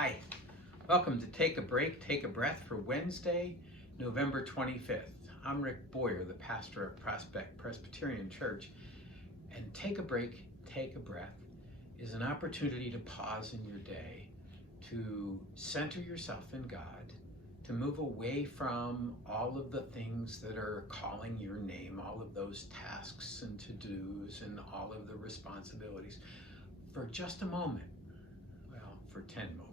Hi, welcome to Take a Break, Take a Breath for Wednesday, November 25th. I'm Rick Boyer, the pastor of Prospect Presbyterian Church, and Take a Break, Take a Breath is an opportunity to pause in your day, to center yourself in God, to move away from all of the things that are calling your name, all of those tasks and to-dos and all of the responsibilities for just a moment, well, for 10 moments,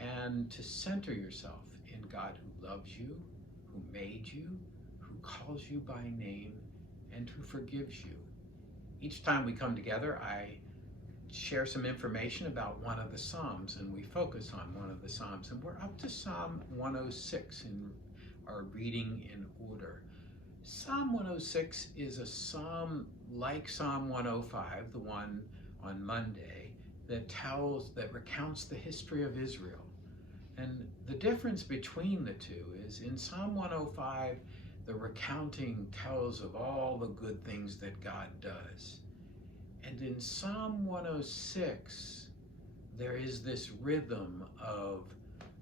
and to center yourself in God who loves you, who made you, who calls you by name, and who forgives you. Each time we come together, I share some information about one of the Psalms, and we focus on one of the Psalms, and we're up to Psalm 106 in our reading in order. Psalm 106 is a psalm like Psalm 105, the one on Monday, that recounts the history of Israel. And the difference between the two is in Psalm 105, the recounting tells of all the good things that God does. And in Psalm 106, there is this rhythm of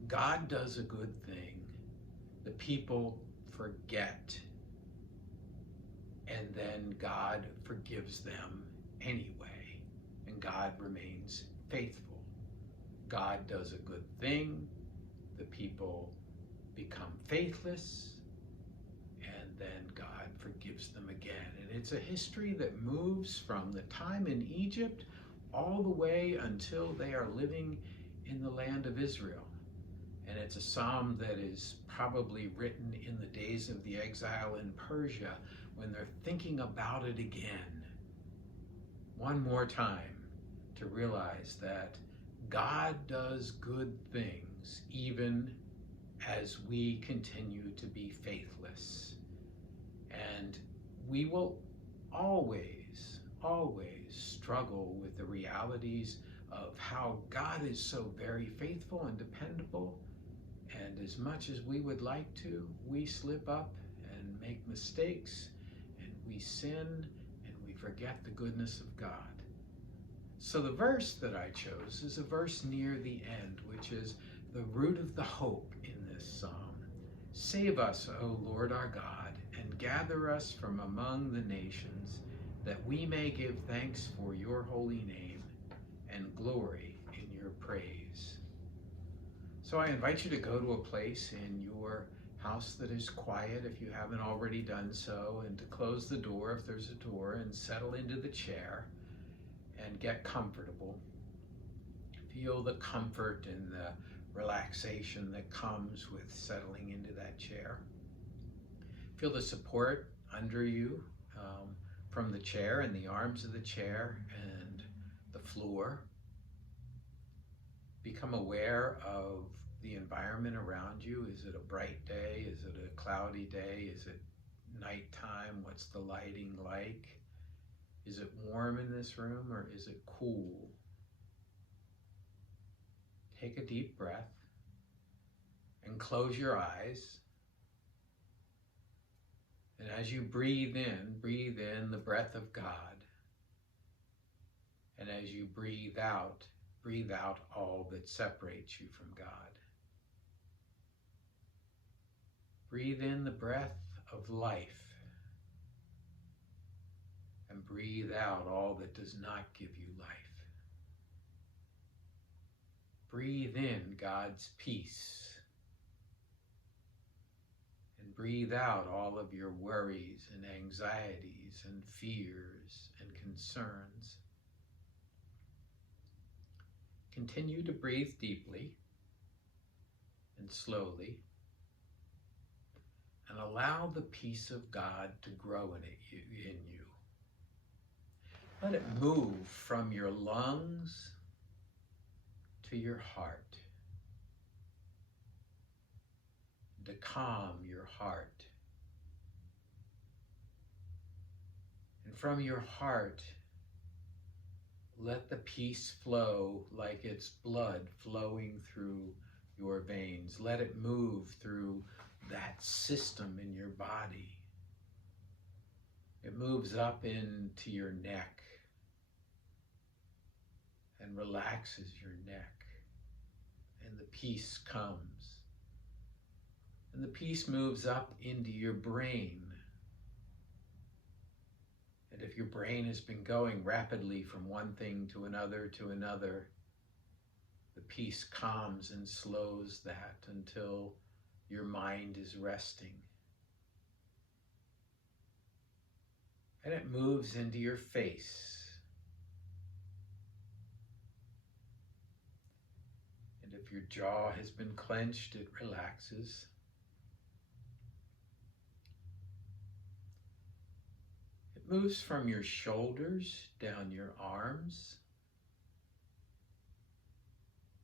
God does a good thing, the people forget, and then God forgives them anyway, and God remains faithful. God does a good thing, the people become faithless, and then God forgives them again. And it's a history that moves from the time in Egypt all the way until they are living in the land of Israel. And it's a psalm that is probably written in the days of the exile in Persia when they're thinking about it again, one more time, to realize that God does good things even as we continue to be faithless. And we will always struggle with the realities of how God is so very faithful and dependable. And as much as we would like to, we slip up and make mistakes, and we sin, and we forget the goodness of God. So the verse that I chose is a verse near the end, which is the root of the hope in this psalm. Save us, O Lord our God, and gather us from among the nations, that we may give thanks for your holy name and glory in your praise. So I invite you to go to a place in your house that is quiet if you haven't already done so, and to close the door if there's a door, and settle into the chair and get comfortable. Feel the comfort and the relaxation that comes with settling into that chair. Feel the support under you from the chair and the arms of the chair and the floor. Become aware of the environment around you. Is it a bright day? Is it a cloudy day? Is it nighttime? What's the lighting like? Is it warm in this room or is it cool? Take a deep breath and close your eyes. And as you breathe in the breath of God. And as you breathe out all that separates you from God. Breathe in the breath of life. And breathe out all that does not give you life. Breathe in God's peace. And breathe out all of your worries and anxieties and fears and concerns. Continue to breathe deeply and slowly, and allow the peace of God to grow in you. Let it move from your lungs to your heart, to calm your heart. And from your heart, let the peace flow like it's blood flowing through your veins. Let it move through that system in your body. It moves up into your neck and relaxes your neck. and the peace comes. And the peace moves up into your brain. And if your brain has been going rapidly from one thing to another, the peace calms and slows that until your mind is resting. And it moves into your face. And if your jaw has been clenched, it relaxes. It moves from your shoulders down your arms,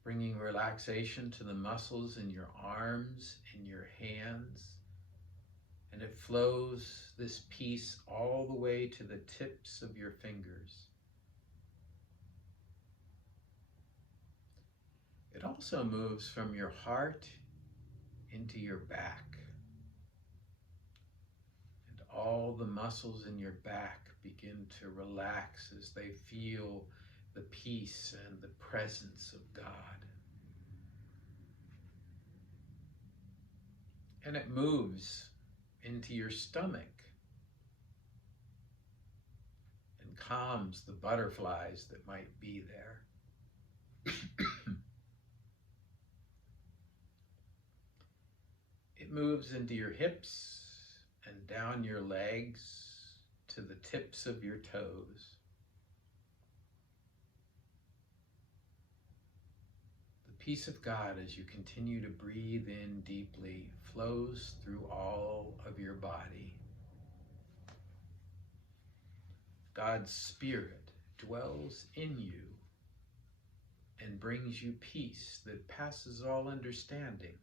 bringing relaxation to the muscles in your arms and your hands. And it flows this peace all the way to the tips of your fingers. It also moves from your heart into your back. And all the muscles in your back begin to relax as they feel the peace and the presence of God. And it moves into your stomach and calms the butterflies that might be there. It moves into your hips and down your legs to the tips of your toes. The peace of God, as you continue to breathe in deeply, flows through all of your body. God's Spirit dwells in you and brings you peace that passes all understanding.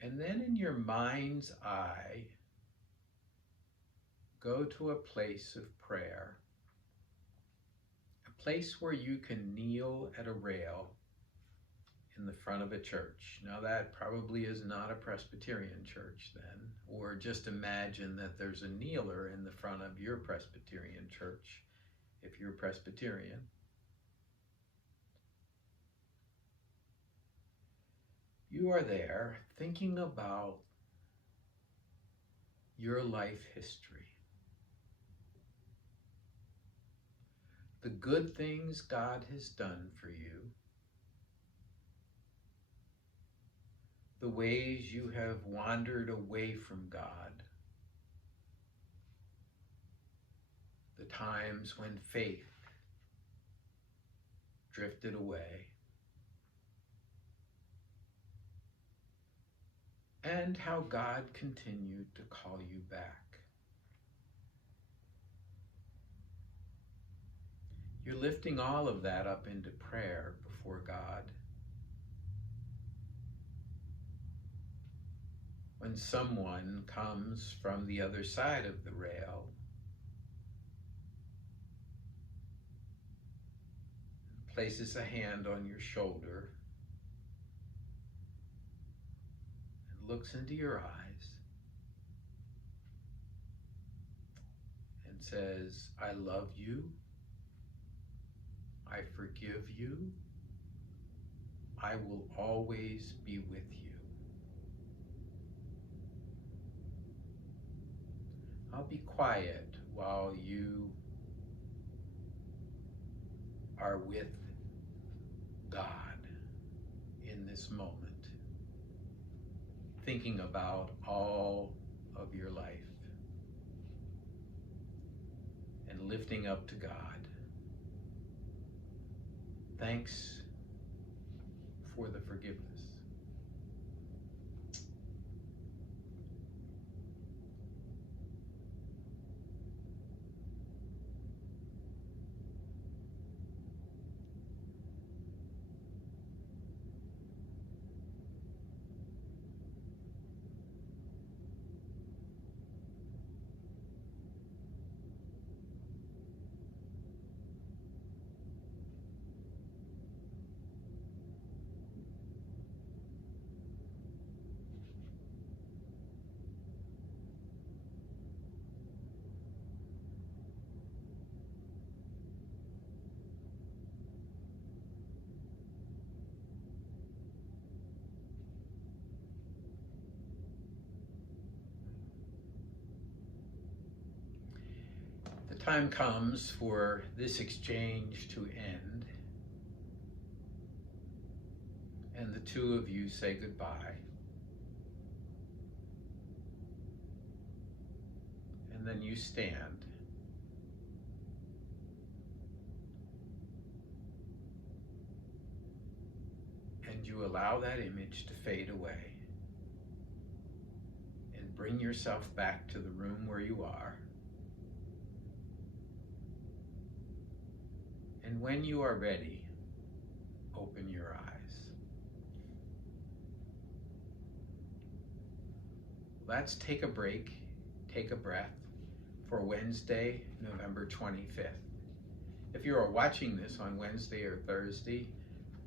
And then in your mind's eye, go to a place of prayer, a place where you can kneel at a rail in the front of a church. Now that probably is not a Presbyterian church then, or just imagine that there's a kneeler in the front of your Presbyterian church if you're Presbyterian. You are there thinking about your life history. The good things God has done for you. The ways you have wandered away from God. The times when faith drifted away. And how God continued to call you back. You're lifting all of that up into prayer before God. When someone comes from the other side of the rail, places a hand on your shoulder, and looks into your eyes, and says, I love you, I forgive you, I will always be with you. I'll be quiet while you are with God in this moment, thinking about all of your life and lifting up to God. Thanks for the forgiveness. time comes for this exchange to end, and the two of you say goodbye, and then you stand and you allow that image to fade away and bring yourself back to the room where you are. And when you are ready, open your eyes. Let's take a break, take a breath for Wednesday, November 25th. If you are watching this on Wednesday or Thursday,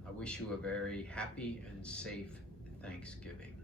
I wish you a very happy and safe Thanksgiving.